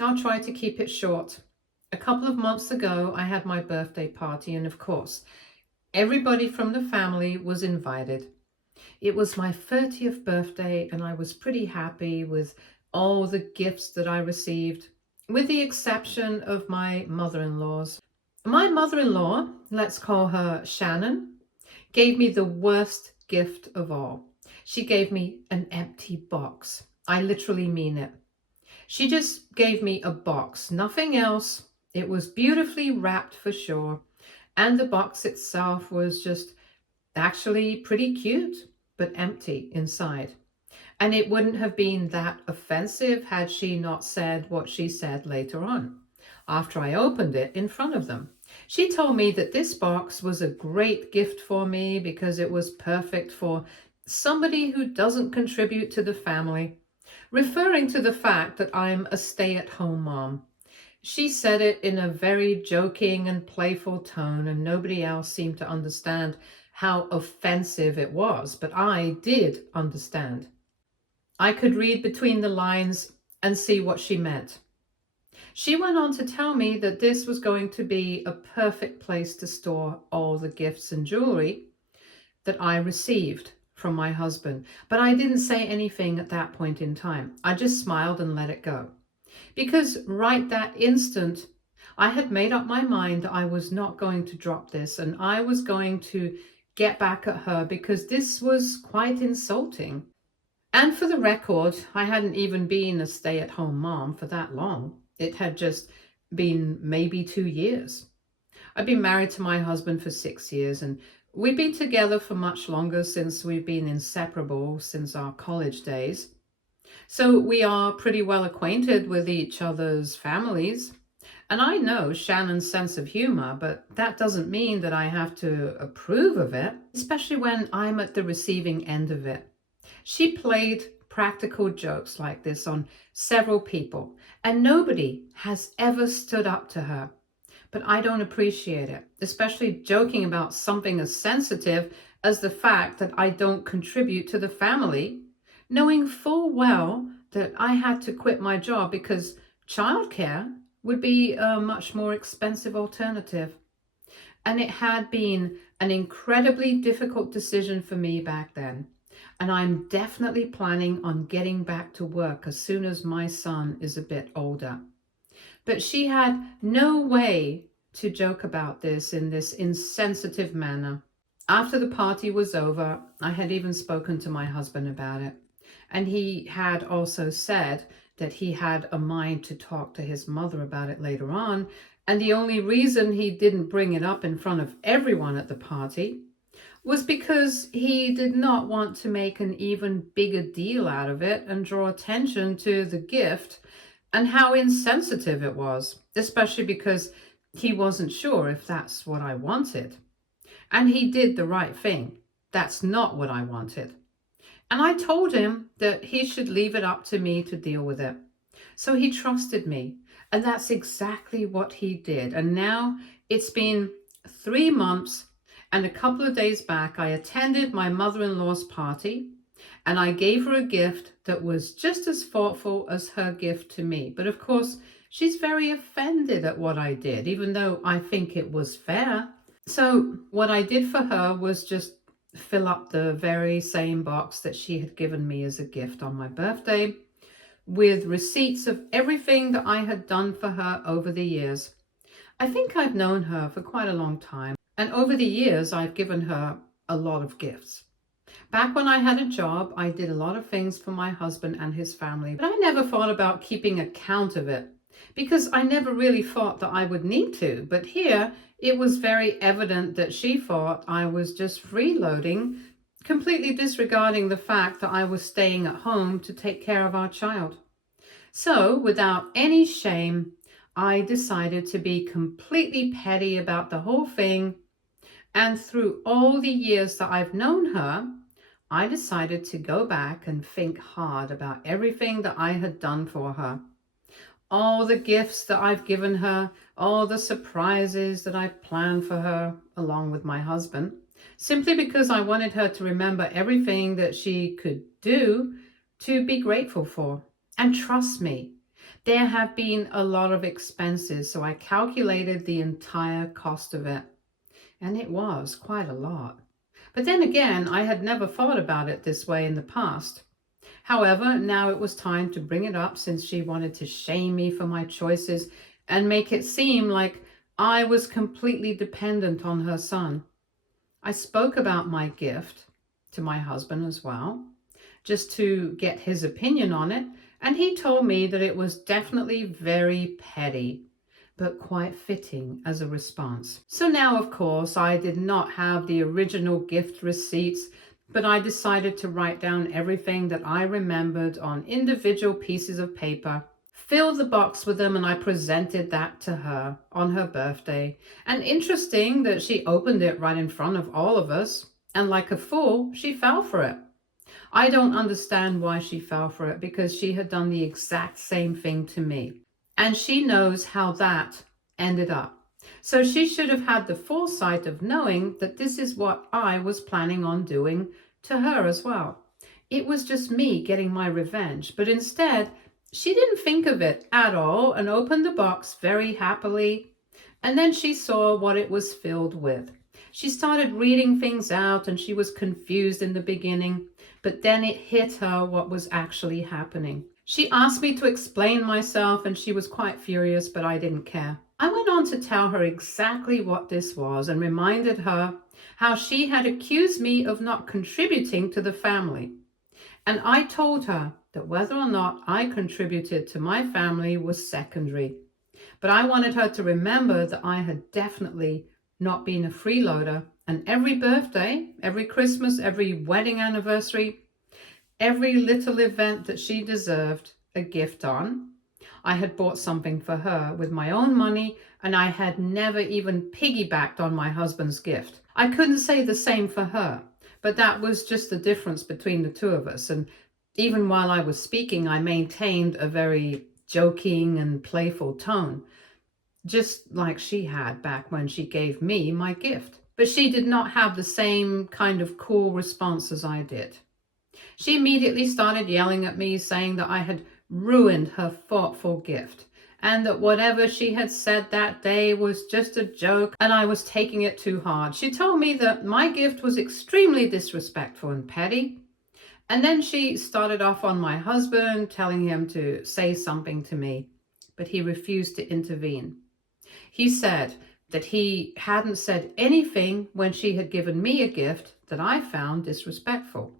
I'll try to keep it short. A couple of months ago, I had my birthday party, and of course, everybody from the family was invited. It was my 30th birthday, and I was pretty happy with all the gifts that I received, with the exception of my mother in law's. My mother in law, let's call her Shannon, gave me the worst gift of all. She gave me an empty box. I literally mean it. She just gave me a box, nothing else. It was beautifully wrapped for sure, and the box itself was just actually pretty cute, but empty inside. And it wouldn't have been that offensive had she not said what she said later on, after I opened it in front of them. She told me that this box was a great gift for me because it was perfect for somebody who doesn't contribute to the family, referring to the fact that I'm a stay-at-home mom. She said it in a very joking and playful tone, and nobody else seemed to understand how offensive it was, but I did understand. I could read between the lines and see what she meant. She went on to tell me that this was going to be a perfect place to store all the gifts and jewelry that I received from my husband. But I didn't say anything at that point in time. I just smiled and let it go. Because right that instant, I had made up my mind that I was not going to drop this, and I was going to get back at her because this was quite insulting. And for the record, I hadn't even been a stay-at-home mom for that long. It had just been maybe 2 years. I've been married to my husband for 6 years, and we've been together for much longer since we've been inseparable since our college days. So we are pretty well acquainted with each other's families. And I know Shannon's sense of humor, but that doesn't mean that I have to approve of it, especially when I'm at the receiving end of it. She played practical jokes like this on several people, and nobody has ever stood up to her. But I don't appreciate it, especially joking about something as sensitive as the fact that I don't contribute to the family, knowing full well that I had to quit my job because childcare would be a much more expensive alternative. And it had been an incredibly difficult decision for me back then. And I'm definitely planning on getting back to work as soon as my son is a bit older. But she had no way to joke about this in this insensitive manner. After the party was over, I had even spoken to my husband about it. And he had also said that he had a mind to talk to his mother about it later on. And the only reason he didn't bring it up in front of everyone at the party was because he did not want to make an even bigger deal out of it and draw attention to the gift and how insensitive it was, especially because he wasn't sure if that's what I wanted. And he did the right thing. That's not what I wanted. And I told him that he should leave it up to me to deal with it. So he trusted me. And that's exactly what he did. And now it's been 3 months, and a couple of days back, I attended my mother-in-law's party, and I gave her a gift that was just as thoughtful as her gift to me. But of course, she's very offended at what I did, even though I think it was fair. So what I did for her was just fill up the very same box that she had given me as a gift on my birthday with receipts of everything that I had done for her over the years. I think I've known her for quite a long time, and over the years I've given her a lot of gifts. Back when I had a job, I did a lot of things for my husband and his family, but I never thought about keeping account of it because I never really thought that I would need to. But here, it was very evident that she thought I was just freeloading, completely disregarding the fact that I was staying at home to take care of our child. So, without any shame, I decided to be completely petty about the whole thing. And through all the years that I've known her, I decided to go back and think hard about everything that I had done for her. All the gifts that I've given her, all the surprises that I've planned for her, along with my husband, simply because I wanted her to remember everything that she could do to be grateful for. And trust me, There have been a lot of expenses, so I calculated the entire cost of it, and it was quite a lot. But then again, I had never thought about it this way in the past. However, now it was time to bring it up since she wanted to shame me for my choices and make it seem like I was completely dependent on her son. I spoke about my gift to my husband as well, just to get his opinion on it, and he told me that it was definitely very petty, but quite fitting as a response. So now, of course, I did not have the original gift receipts, but I decided to write down everything that I remembered on individual pieces of paper, filled the box with them, and I presented that to her on her birthday. And interesting that she opened it right in front of all of us, and like a fool, she fell for it. I don't understand why she fell for it, because she had done the exact same thing to me. And she knows how that ended up. So she should have had the foresight of knowing that this is what I was planning on doing to her as well. It was just me getting my revenge, but instead, she didn't think of it at all and opened the box very happily. And then she saw what it was filled with. She started reading things out and she was confused in the beginning, but then it hit her what was actually happening. She asked me to explain myself and she was quite furious, but I didn't care. I went on to tell her exactly what this was and reminded her how she had accused me of not contributing to the family. And I told her that whether or not I contributed to my family was secondary. But I wanted her to remember that I had definitely not been a freeloader, and every birthday, every Christmas, every wedding anniversary, every little event that she deserved a gift on, I had bought something for her with my own money, and I had never even piggybacked on my husband's gift. I couldn't say the same for her, but that was just the difference between the two of us. And even while I was speaking, I maintained a very joking and playful tone, just like she had back when she gave me my gift. But she did not have the same kind of cool response as I did. She immediately started yelling at me, saying that I had ruined her thoughtful gift, and that whatever she had said that day was just a joke and I was taking it too hard. She told me that my gift was extremely disrespectful and petty. And then she started off on my husband, telling him to say something to me, but he refused to intervene. He said that he hadn't said anything when she had given me a gift that I found disrespectful.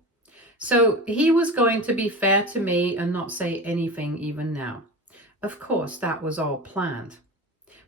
So he was going to be fair to me and not say anything even now. Of course, that was all planned.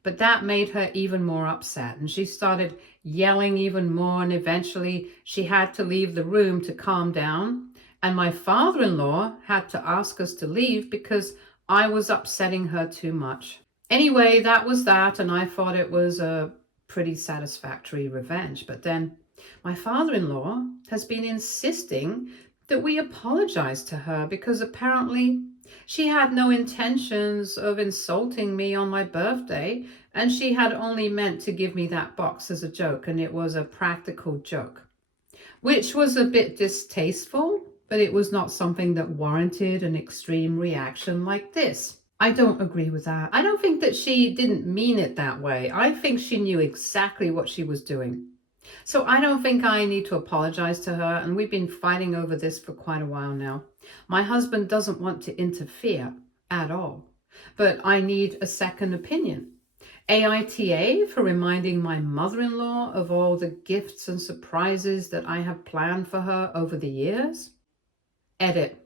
But that made her even more upset, and she started yelling even more, and eventually she had to leave the room to calm down. And my father-in-law had to ask us to leave because I was upsetting her too much. Anyway, that was that, and I thought it was a pretty satisfactory revenge. But then my father-in-law has been insisting that we apologize to her because apparently she had no intentions of insulting me on my birthday, and she had only meant to give me that box as a joke, and it was a practical joke, which was a bit distasteful, but it was not something that warranted an extreme reaction like this. I don't agree with that. I don't think that she didn't mean it that way. I think she knew exactly what she was doing. So I don't think I need to apologize to her, and we've been fighting over this for quite a while now. My husband doesn't want to interfere at all, but I need a second opinion. AITA for reminding my mother-in-law of all the gifts and surprises that I have planned for her over the years. Edit.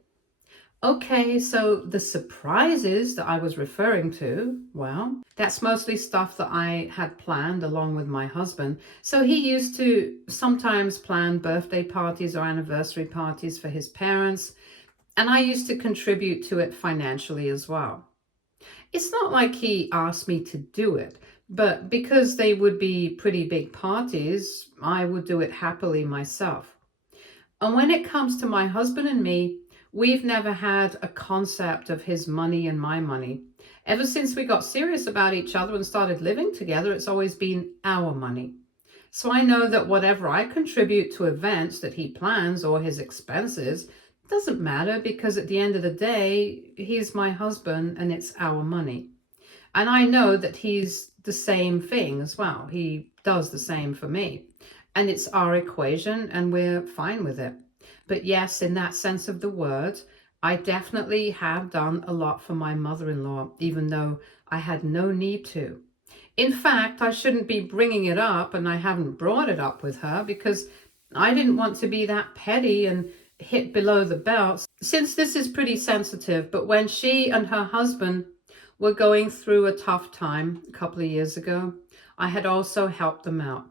Okay, so the surprises that I was referring to, well, that's mostly stuff that I had planned along with my husband. So he used to sometimes plan birthday parties or anniversary parties for his parents, and I used to contribute to it financially as well. It's not like he asked me to do it, but because they would be pretty big parties, I would do it happily myself. And when it comes to my husband and me, we've never had a concept of his money and my money. Ever since we got serious about each other and started living together, it's always been our money. So I know that whatever I contribute to events that he plans or his expenses, doesn't matter because at the end of the day, he's my husband and it's our money. And I know that he's the same thing as well. He does the same for me. And it's our equation and we're fine with it. But yes, in that sense of the word, I definitely have done a lot for my mother-in-law, even though I had no need to. In fact, I shouldn't be bringing it up, and I haven't brought it up with her because I didn't want to be that petty and hit below the belt, since this is pretty sensitive. But when she and her husband were going through a tough time a couple of years ago, I had also helped them out.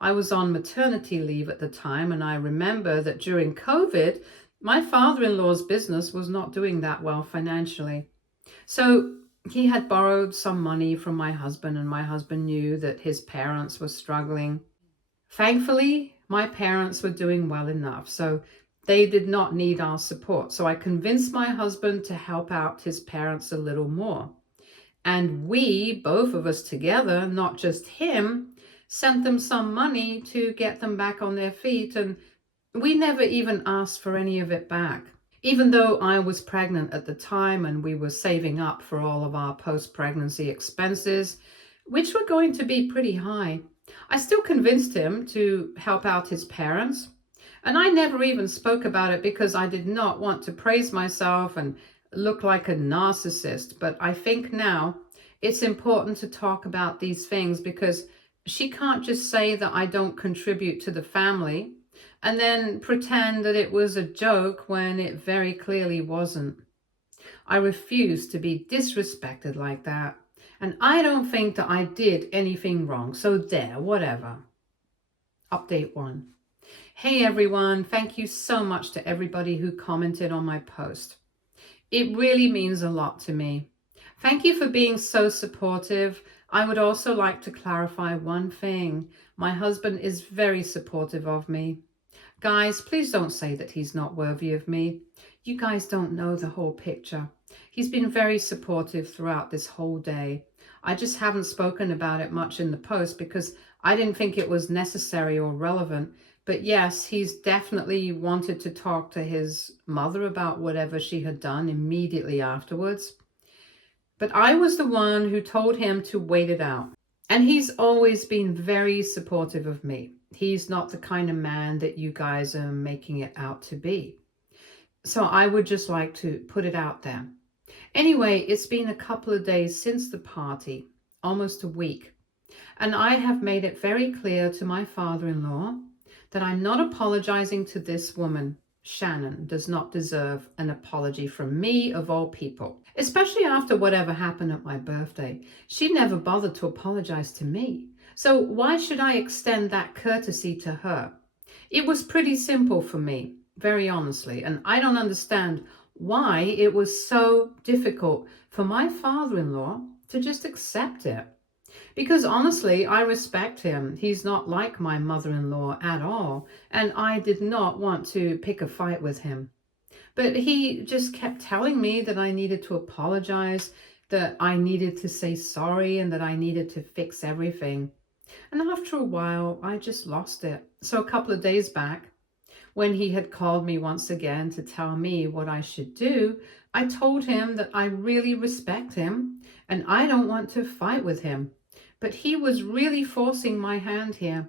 I was on maternity leave at the time, and I remember that during COVID, my father-in-law's business was not doing that well financially. So he had borrowed some money from my husband, and my husband knew that his parents were struggling. Thankfully, my parents were doing well enough, so they did not need our support. So I convinced my husband to help out his parents a little more. And we, both of us together, not just him, sent them some money to get them back on their feet. And we never even asked for any of it back. Even though I was pregnant at the time and we were saving up for all of our post-pregnancy expenses, which were going to be pretty high, I still convinced him to help out his parents. And I never even spoke about it because I did not want to praise myself and look like a narcissist. But I think now it's important to talk about these things because she can't just say that I don't contribute to the family and then pretend that it was a joke when it very clearly wasn't. I refuse to be disrespected like that. And I don't think that I did anything wrong. So there, whatever. Update 1. Hey everyone, thank you so much to everybody who commented on my post. It really means a lot to me. Thank you for being so supportive. I would also like to clarify one thing. My husband is very supportive of me. Guys, please don't say that he's not worthy of me. You guys don't know the whole picture. He's been very supportive throughout this whole day. I just haven't spoken about it much in the post because I didn't think it was necessary or relevant. But yes, he's definitely wanted to talk to his mother about whatever she had done immediately afterwards. But I was the one who told him to wait it out. And he's always been very supportive of me. He's not the kind of man that you guys are making it out to be. So I would just like to put it out there. Anyway, it's been a couple of days since the party, almost a week. And I have made it very clear to my father-in-law that I'm not apologizing to this woman. Shannon does not deserve an apology from me of all people, especially after whatever happened at my birthday. She never bothered to apologize to me. So why should I extend that courtesy to her? It was pretty simple for me, very honestly, and I don't understand why it was so difficult for my father-in-law to just accept it. Because honestly, I respect him. He's not like my mother-in-law at all, and I did not want to pick a fight with him. But he just kept telling me that I needed to apologize, that I needed to say sorry, and that I needed to fix everything. And after a while, I just lost it. So a couple of days back, when he had called me once again to tell me what I should do, I told him that I really respect him and I don't want to fight with him. But he was really forcing my hand here.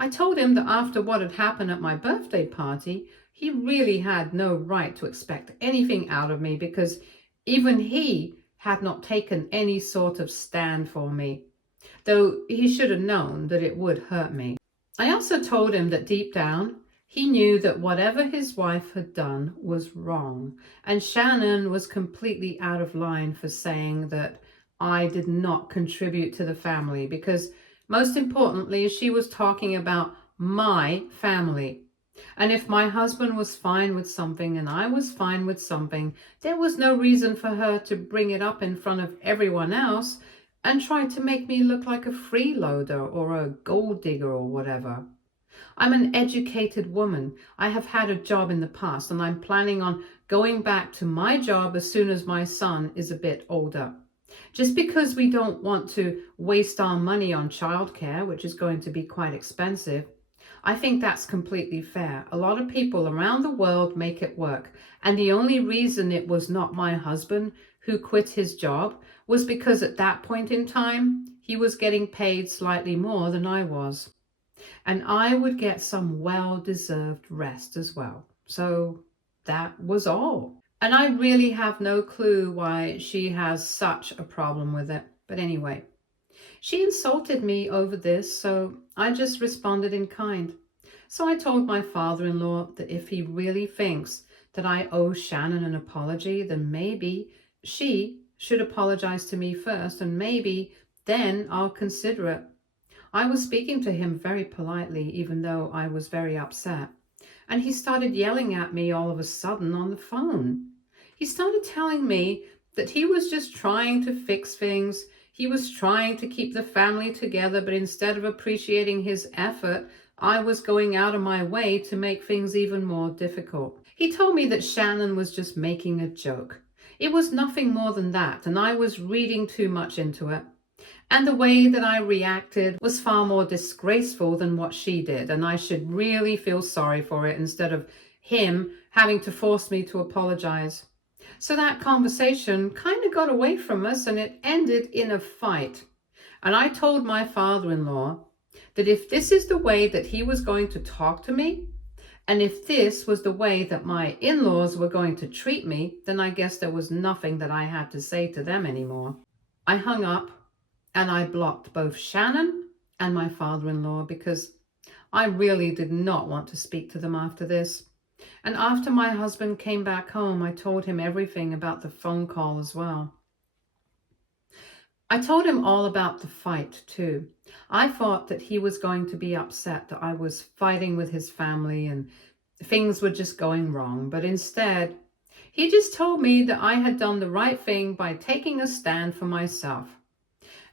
I told him that after what had happened at my birthday party, he really had no right to expect anything out of me because even he had not taken any sort of stand for me, though he should have known that it would hurt me. I also told him that deep down, he knew that whatever his wife had done was wrong, and Shannon was completely out of line for saying that I did not contribute to the family because, most importantly, she was talking about my family. And if my husband was fine with something and I was fine with something, there was no reason for her to bring it up in front of everyone else and try to make me look like a freeloader or a gold digger or whatever. I'm an educated woman. I have had a job in the past and I'm planning on going back to my job as soon as my son is a bit older. Just because we don't want to waste our money on childcare, which is going to be quite expensive, I think that's completely fair. A lot of people around the world make it work. And the only reason it was not my husband who quit his job was because at that point in time, he was getting paid slightly more than I was. And I would get some well-deserved rest as well. So that was all. And I really have no clue why she has such a problem with it. But anyway, she insulted me over this, so I just responded in kind. So I told my father-in-law that if he really thinks that I owe Shannon an apology, then maybe she should apologize to me first, and maybe then I'll consider it. I was speaking to him very politely, even though I was very upset. And he started yelling at me all of a sudden on the phone. He started telling me that he was just trying to fix things. He was trying to keep the family together, but instead of appreciating his effort, I was going out of my way to make things even more difficult. He told me that Shannon was just making a joke. It was nothing more than that, and I was reading too much into it. And the way that I reacted was far more disgraceful than what she did, and I should really feel sorry for it instead of him having to force me to apologize. So that conversation kind of got away from us and it ended in a fight. And I told my father-in-law that if this is the way that he was going to talk to me, and if this was the way that my in-laws were going to treat me, then I guess there was nothing that I had to say to them anymore. I hung up and I blocked both Shannon and my father-in-law because I really did not want to speak to them after this. And after my husband came back home, I told him everything about the phone call as well. I told him all about the fight too. I thought that he was going to be upset that I was fighting with his family and things were just going wrong. But instead, he just told me that I had done the right thing by taking a stand for myself.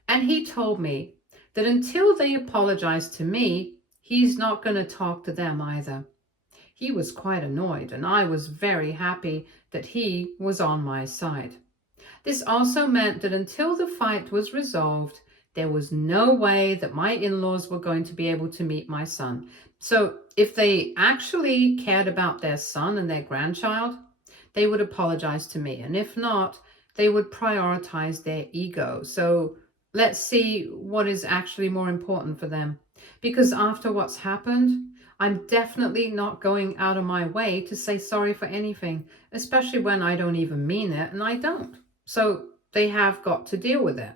And he told me that until they apologize to me, he's not going to talk to them either. He was quite annoyed, and I was very happy that he was on my side. This also meant that until the fight was resolved, there was no way that my in-laws were going to be able to meet my son. So if they actually cared about their son and their grandchild, they would apologize to me. And if not, they would prioritize their ego. So let's see what is actually more important for them. Because after what's happened, I'm definitely not going out of my way to say sorry for anything, especially when I don't even mean it, and I don't. So they have got to deal with it.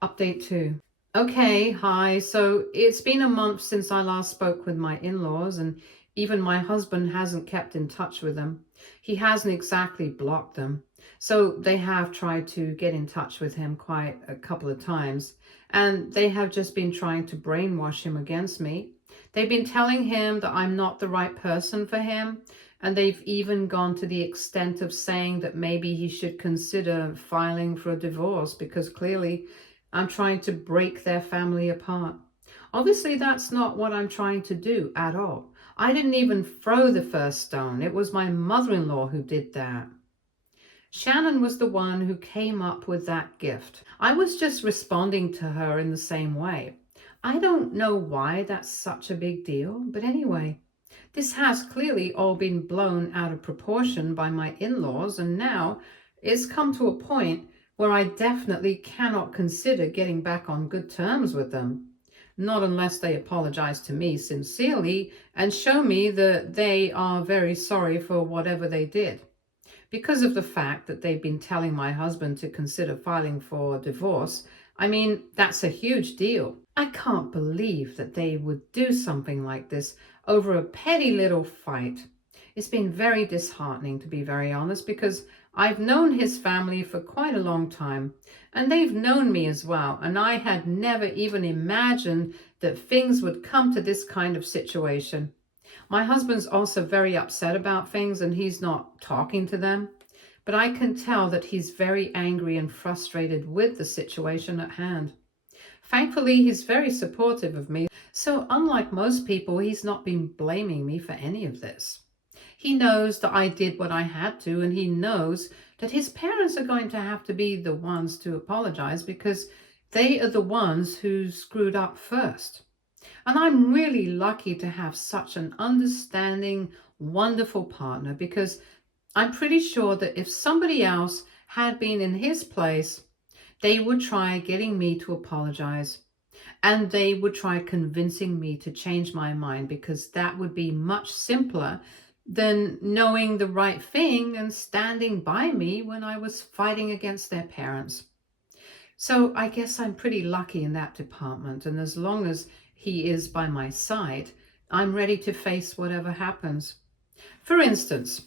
Update 2. Okay, hi. So it's been a month since I last spoke with my in-laws, and even my husband hasn't kept in touch with them. He hasn't exactly blocked them. So they have tried to get in touch with him quite a couple of times, and they have just been trying to brainwash him against me. They've been telling him that I'm not the right person for him, and they've even gone to the extent of saying that maybe he should consider filing for a divorce because clearly I'm trying to break their family apart. Obviously, that's not what I'm trying to do at all. I didn't even throw the first stone. It was my mother-in-law who did that. Shannon was the one who came up with that gift. I was just responding to her in the same way. I don't know why that's such a big deal, but anyway, this has clearly all been blown out of proportion by my in-laws, and now it's come to a point where I definitely cannot consider getting back on good terms with them. Not unless they apologize to me sincerely and show me that they are very sorry for whatever they did. Because of the fact that they've been telling my husband to consider filing for divorce, I mean, that's a huge deal. I can't believe that they would do something like this over a petty little fight. It's been very disheartening, to be very honest, because I've known his family for quite a long time, and they've known me as well, and I had never even imagined that things would come to this kind of situation. My husband's also very upset about things, and he's not talking to them, but I can tell that he's very angry and frustrated with the situation at hand. Thankfully, he's very supportive of me, so unlike most people, he's not been blaming me for any of this. He knows that I did what I had to, and he knows that his parents are going to have to be the ones to apologize because they are the ones who screwed up first. And I'm really lucky to have such an understanding, wonderful partner because I'm pretty sure that if somebody else had been in his place, they would try getting me to apologize and they would try convincing me to change my mind because that would be much simpler than knowing the right thing and standing by me when I was fighting against their parents. So I guess I'm pretty lucky in that department. And as long as he is by my side, I'm ready to face whatever happens. For instance,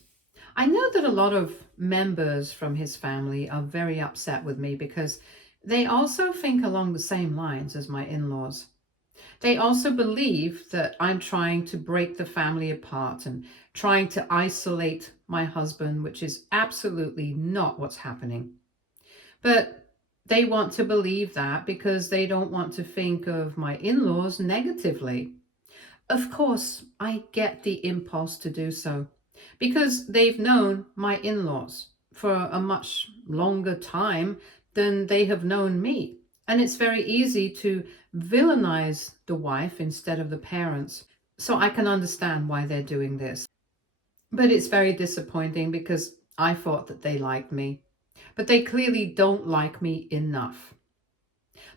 I know that a lot of members from his family are very upset with me because they also think along the same lines as my in laws. They also believe that I'm trying to break the family apart and trying to isolate my husband, which is absolutely not what's happening. But they want to believe that because they don't want to think of my in laws negatively. Of course, I get the impulse to do so because they've known my in laws for a much longer time than they have known me. And it's very easy to villainize the wife instead of the parents. So I can understand why they're doing this. But it's very disappointing because I thought that they liked me. But they clearly don't like me enough.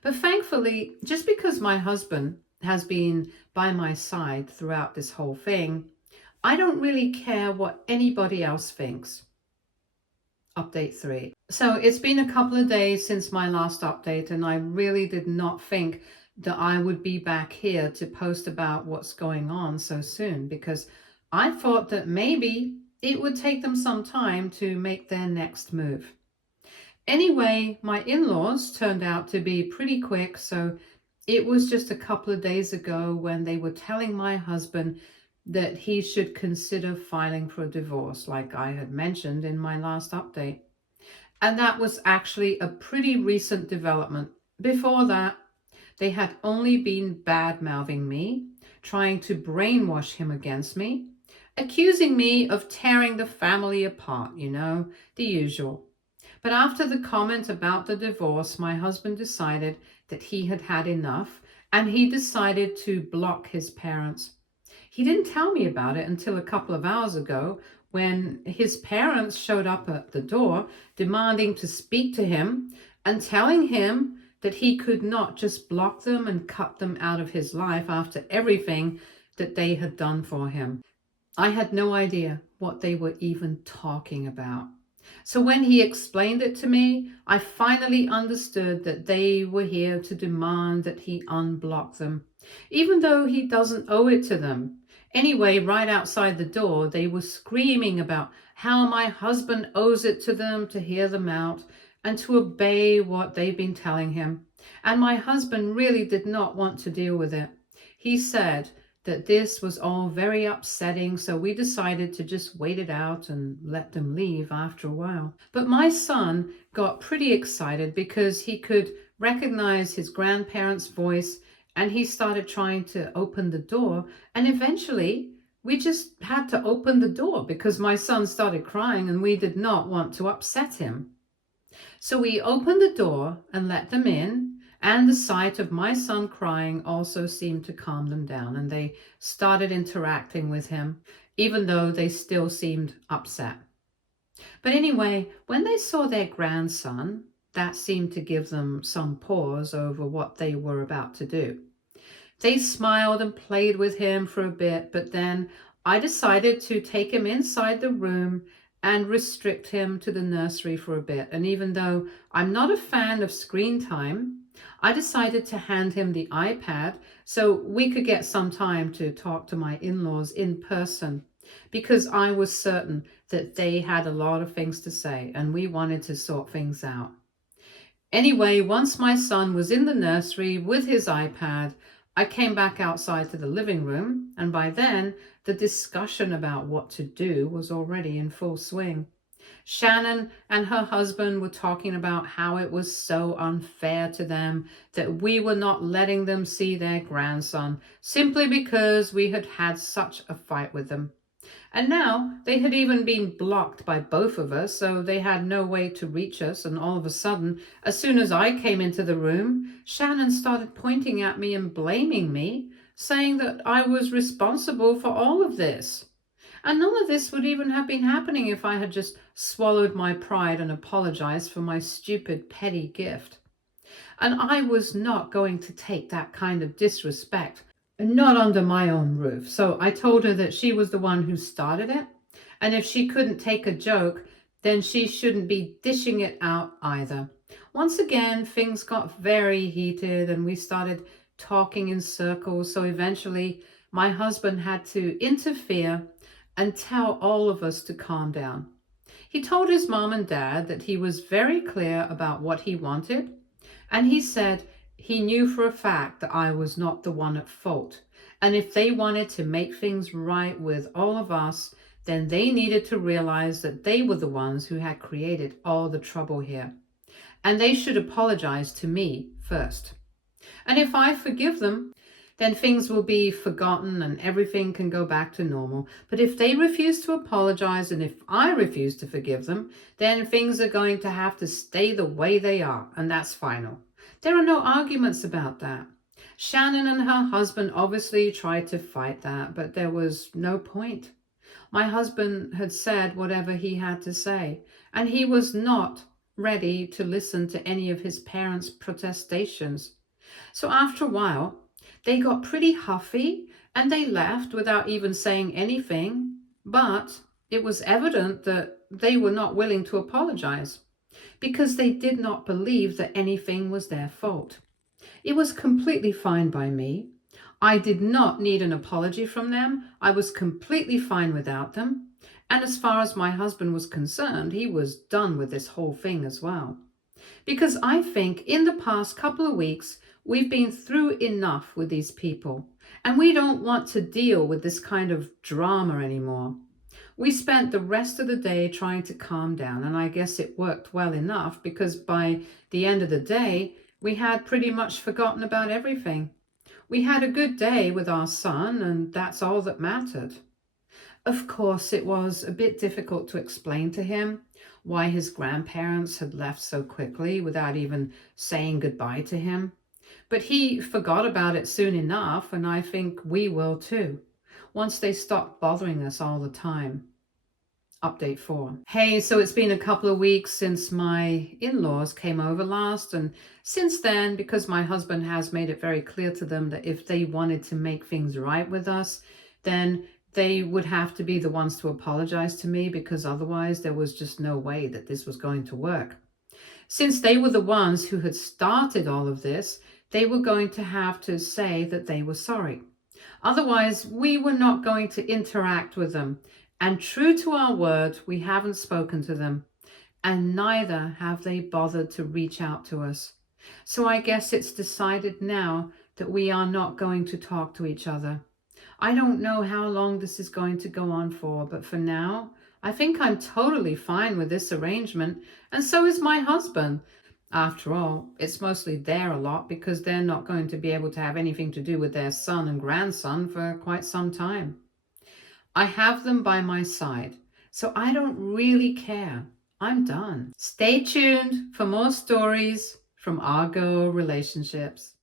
But thankfully, just because my husband has been by my side throughout this whole thing, I don't really care what anybody else thinks. Update 3. So it's been a couple of days since my last update, and I really did not think that I would be back here to post about what's going on so soon because I thought that maybe it would take them some time to make their next move. Anyway, my in-laws turned out to be pretty quick, so it was just a couple of days ago when they were telling my husband that he should consider filing for a divorce, like I had mentioned in my last update. And that was actually a pretty recent development. Before that, they had only been bad-mouthing me, trying to brainwash him against me, accusing me of tearing the family apart, the usual. But after the comment about the divorce, my husband decided that he had had enough and he decided to block his parents. He didn't tell me about it until a couple of hours ago when his parents showed up at the door demanding to speak to him and telling him that he could not just block them and cut them out of his life after everything that they had done for him. I had no idea what they were even talking about. So when he explained it to me, I finally understood that they were here to demand that he unblock them, even though he doesn't owe it to them. Anyway, right outside the door, they were screaming about how my husband owes it to them to hear them out and to obey what they've been telling him. And my husband really did not want to deal with it. He said that this was all very upsetting, so we decided to just wait it out and let them leave after a while. But my son got pretty excited because he could recognize his grandparents' voice and he started trying to open the door. And eventually, we just had to open the door because my son started crying and we did not want to upset him. So we opened the door and let them in, and the sight of my son crying also seemed to calm them down, and they started interacting with him, even though they still seemed upset. But anyway, when they saw their grandson, that seemed to give them some pause over what they were about to do. They smiled and played with him for a bit, but then I decided to take him inside the room and restrict him to the nursery for a bit. And even though I'm not a fan of screen time, I decided to hand him the iPad so we could get some time to talk to my in-laws in person because I was certain that they had a lot of things to say and we wanted to sort things out. Anyway, once my son was in the nursery with his iPad, I came back outside to the living room, and by then, the discussion about what to do was already in full swing. Shannon and her husband were talking about how it was so unfair to them that we were not letting them see their grandson simply because we had had such a fight with them. And now they had even been blocked by both of us, so they had no way to reach us. And all of a sudden, as soon as I came into the room, Shannon started pointing at me and blaming me. saying that I was responsible for all of this. And none of this would even have been happening if I had just swallowed my pride and apologized for my stupid petty gift. And I was not going to take that kind of disrespect, not under my own roof. So I told her that she was the one who started it. And if she couldn't take a joke, then she shouldn't be dishing it out either. Once again, things got very heated and we started talking in circles. So eventually, my husband had to interfere and tell all of us to calm down. He told his mom and dad that he was very clear about what he wanted, and he said he knew for a fact that I was not the one at fault. And if they wanted to make things right with all of us, then they needed to realize that they were the ones who had created all the trouble here. And they should apologize to me first. And if I forgive them, then things will be forgotten and everything can go back to normal. But if they refuse to apologize and if I refuse to forgive them, then things are going to have to stay the way they are, and that's final. There are no arguments about that. Shannon and her husband obviously tried to fight that, but there was no point. My husband had said whatever he had to say, and he was not ready to listen to any of his parents' protestations. So after a while, they got pretty huffy and they left without even saying anything, but it was evident that they were not willing to apologize because they did not believe that anything was their fault. It was completely fine by me. I did not need an apology from them. I was completely fine without them. And as far as my husband was concerned, he was done with this whole thing as well. Because I think in the past couple of weeks, we've been through enough with these people, and we don't want to deal with this kind of drama anymore. We spent the rest of the day trying to calm down, and I guess it worked well enough because by the end of the day, we had pretty much forgotten about everything. We had a good day with our son, and that's all that mattered. Of course, it was a bit difficult to explain to him why his grandparents had left so quickly without even saying goodbye to him. But he forgot about it soon enough, and I think we will too, once they stop bothering us all the time. Update 4. Hey, so it's been a couple of weeks since my in-laws came over last, and since then, because my husband has made it very clear to them that if they wanted to make things right with us, then they would have to be the ones to apologize to me, because otherwise there was just no way that this was going to work. Since they were the ones who had started all of this, they were going to have to say that they were sorry. Otherwise, we were not going to interact with them. And true to our word, we haven't spoken to them. And neither have they bothered to reach out to us. So I guess it's decided now that we are not going to talk to each other. I don't know how long this is going to go on for, but for now, I think I'm totally fine with this arrangement, and so is my husband. After all, it's mostly their lot because they're not going to be able to have anything to do with their son and grandson for quite some time. I have them by my side, so I don't really care. I'm done. Stay tuned for more stories from Argo Relationships.